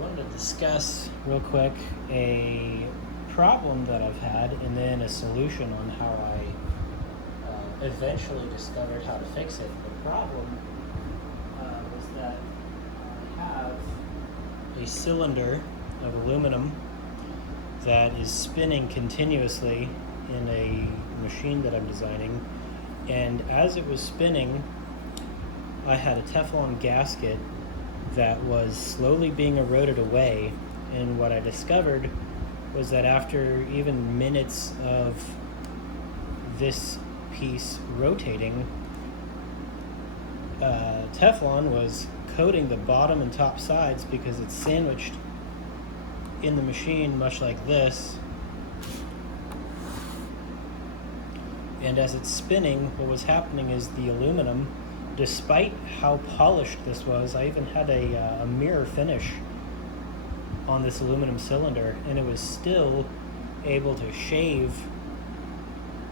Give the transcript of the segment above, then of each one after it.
wanted to discuss real quick a problem that I've had and then a solution on how I eventually discovered how to fix it. The problem was that I have a cylinder of aluminum that is spinning continuously in a machine that I'm designing, and as it was spinning I had a Teflon gasket that was slowly being eroded away, and what I discovered was that after even minutes of this piece rotating, Teflon was coating the bottom and top sides because it's sandwiched in the machine much like this. And as it's spinning, what was happening is the aluminum, despite how polished this was, I even had a mirror finish on this aluminum cylinder, and it was still able to shave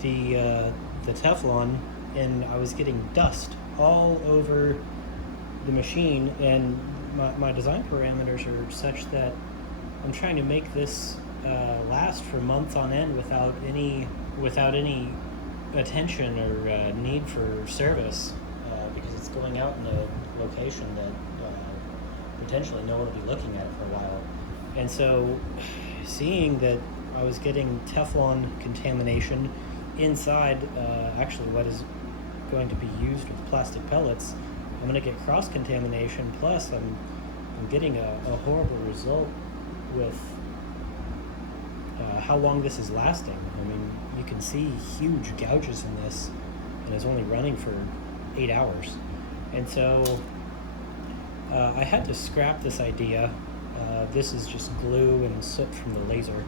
the Teflon, and I was getting dust all over the machine. And my design parameters are such that I'm trying to make this last for months on end without any attention or need for service, because it's going out in a location that potentially no one will be looking at it for a while. And so seeing that I was getting Teflon contamination inside actually what is going to be used with plastic pellets, I'm going to get cross-contamination, plus I'm getting a horrible result with how long this is lasting. I mean, you can see huge gouges in this, and it's only running for 8 hours. And so I had to scrap this idea. This is just glue and soot from the laser.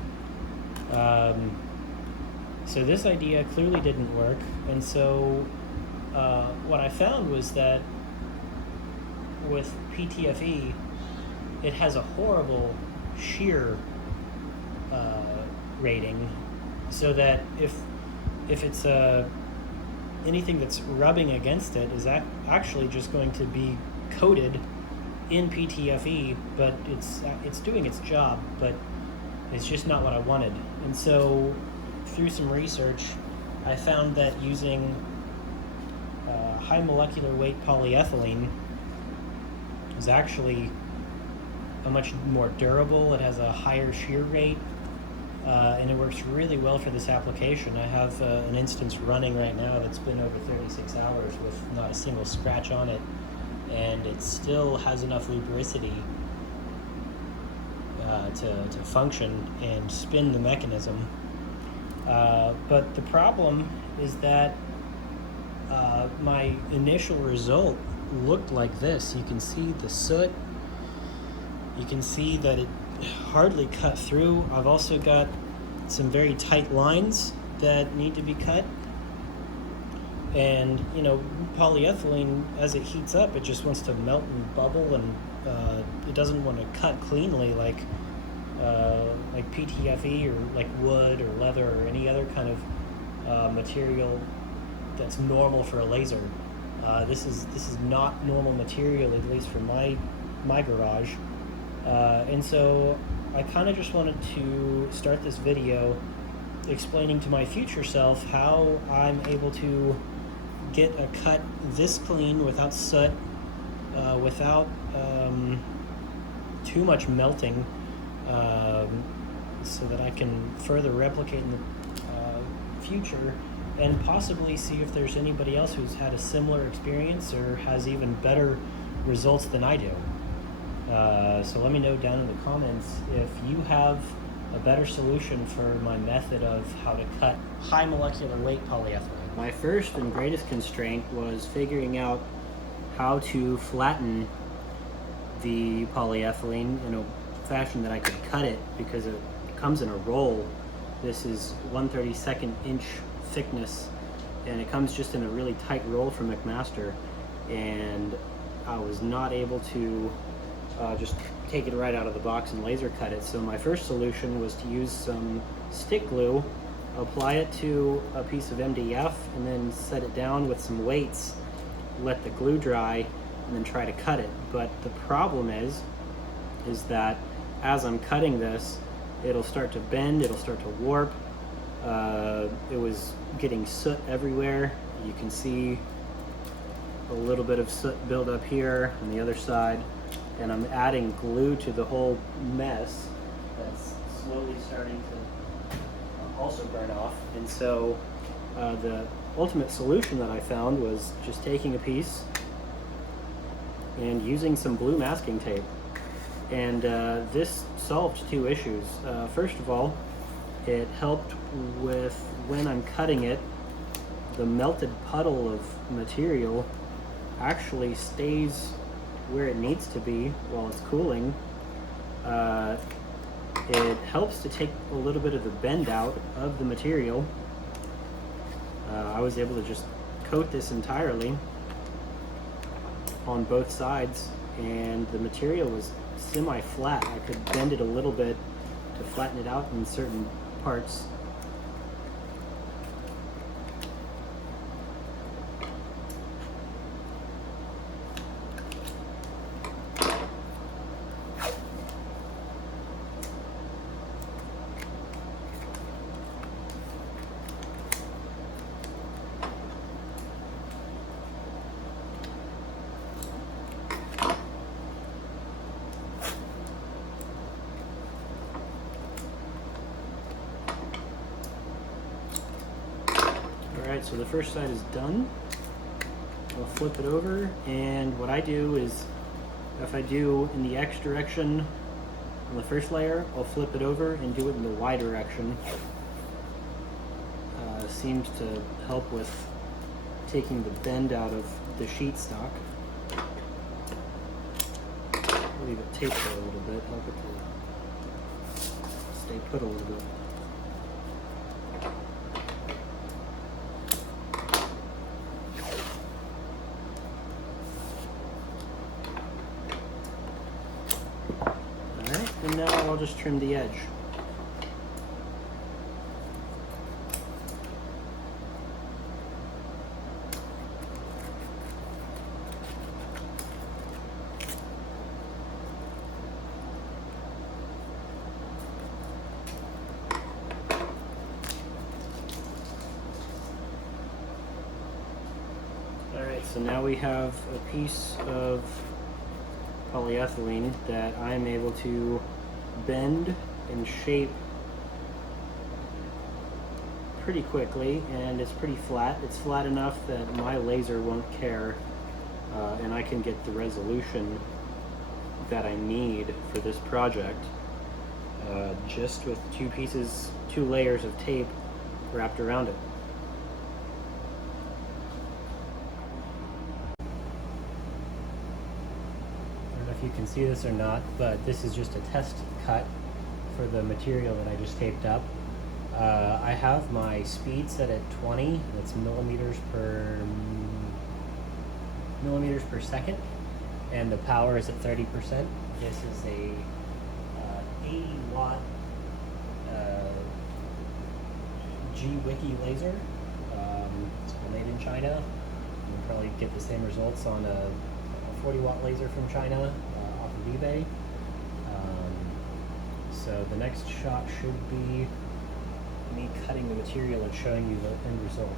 So this idea clearly didn't work, and so what I found was that with PTFE, it has a horrible shear rating, so that if it's anything that's rubbing against it is actually just going to be coated in PTFE, but it's doing its job, but it's just not what I wanted. And so through some research, I found that using high molecular weight polyethylene is actually a much more durable. It has a higher shear rate, and it works really well for this application. I have an instance running right now that's been over 36 hours with not a single scratch on it, and it still has enough lubricity to function and spin the mechanism. But the problem is that my initial result looked like this. You can see the soot. You can see that it hardly cut through. I've also got some very tight lines that need to be cut. And you know, polyethylene, as it heats up, it just wants to melt and bubble, and it doesn't want to cut cleanly like PTFE or like wood or leather or any other kind of material that's normal for a laser. This is not normal material, at least for my garage. And so I kind of just wanted to start this video explaining to my future self how I'm able to get a cut this clean without soot, without too much melting, so that I can further replicate in the future, and possibly see if there's anybody else who's had a similar experience or has even better results than I do. So let me know down in the comments if you have a better solution for my method of how to cut high molecular weight polyethylene. My first and greatest constraint was figuring out how to flatten the polyethylene in a fashion that I could cut it, because it comes in a roll. This is 1/32 inch thickness, and it comes just in a really tight roll from McMaster, and I was not able to just take it right out of the box and laser cut it. So my first solution was to use some stick glue, apply it to a piece of MDF, and then set it down with some weights, let the glue dry, and then try to cut it. But the problem is is that as I'm cutting this, it'll start to bend, it'll start to warp. It was getting soot everywhere. You can see a little bit of soot build up here on the other side, and I'm adding glue to the whole mess that's slowly starting to also burn off. And so the ultimate solution that I found was just taking a piece and using some blue masking tape. And this solved two issues. First of all, it helped with when I'm cutting it, the melted puddle of material actually stays where it needs to be while it's cooling. It helps to take a little bit of the bend out of the material. I was able to just coat this entirely on both sides, and the material was semi-flat. I could bend it a little bit to flatten it out in certain parts. Alright, so the first side is done. I'll flip it over, and what I do is, if I do in the X direction on the first layer, I'll flip it over and do it in the Y direction. Seems to help with taking the bend out of the sheet stock. I'll leave it taped there a little bit, help it to stay put a little bit. Alright, and now I'll just trim the edge. Alright, so now we have a piece of polyethylene that I'm able to bend and shape pretty quickly, and it's pretty flat. It's flat enough that my laser won't care, and I can get the resolution that I need for this project just with two layers of tape wrapped around it. If you can see this or not, but this is just a test cut for the material that I just taped up. I have my speed set at 20, that's millimeters per second, and the power is at 30%. This is a 80 watt G-Wiki laser. It's made in China. You'll probably get the same results on a 40 watt laser from China off of eBay. So the next shot should be me cutting the material and showing you the end result.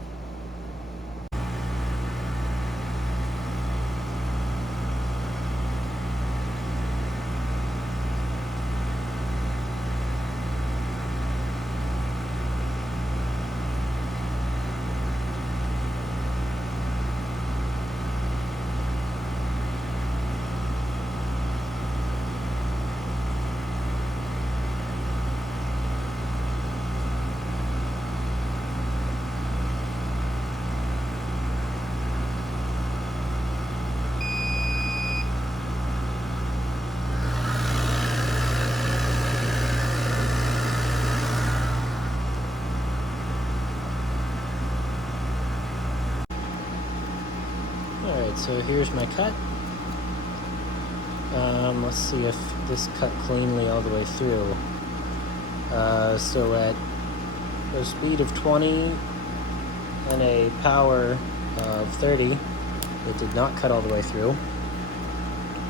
Alright, so here's my cut. Let's see if this cut cleanly all the way through. So at a speed of 20 and a power of 30, it did not cut all the way through.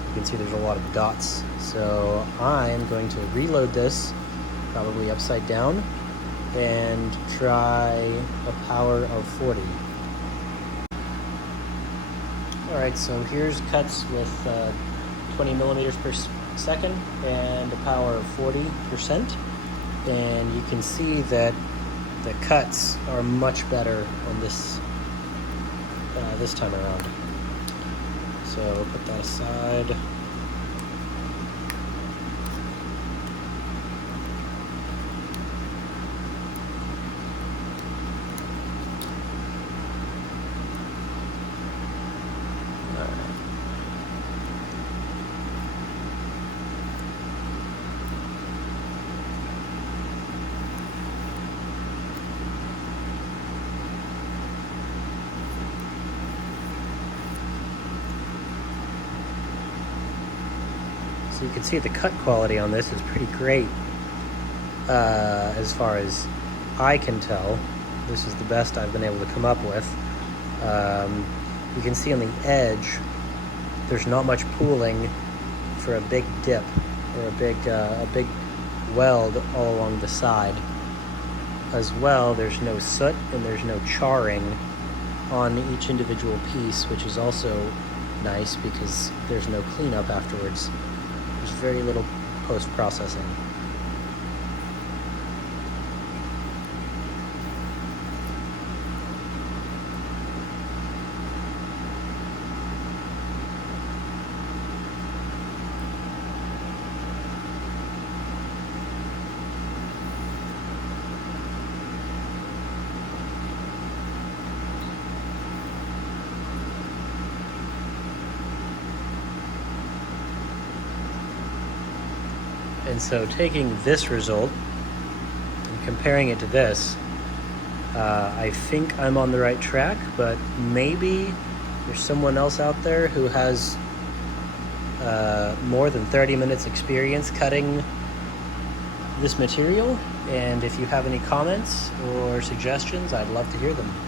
You can see there's a lot of dots. So I'm going to reload this, probably upside down, and try a power of 40. All right, so here's cuts with 20 millimeters per second and a power of 40%. And you can see that the cuts are much better on this this time around. So we'll put that aside. So you can see the cut quality on this is pretty great. As far as I can tell, this is the best I've been able to come up with. You can see on the edge, there's not much pooling for a big dip or a big weld all along the side. As well, there's no soot and there's no charring on each individual piece, which is also nice because there's no cleanup afterwards. There's very little post-processing. And so taking this result and comparing it to this, I think I'm on the right track, but maybe there's someone else out there who has more than 30 minutes experience cutting this material. And if you have any comments or suggestions, I'd love to hear them.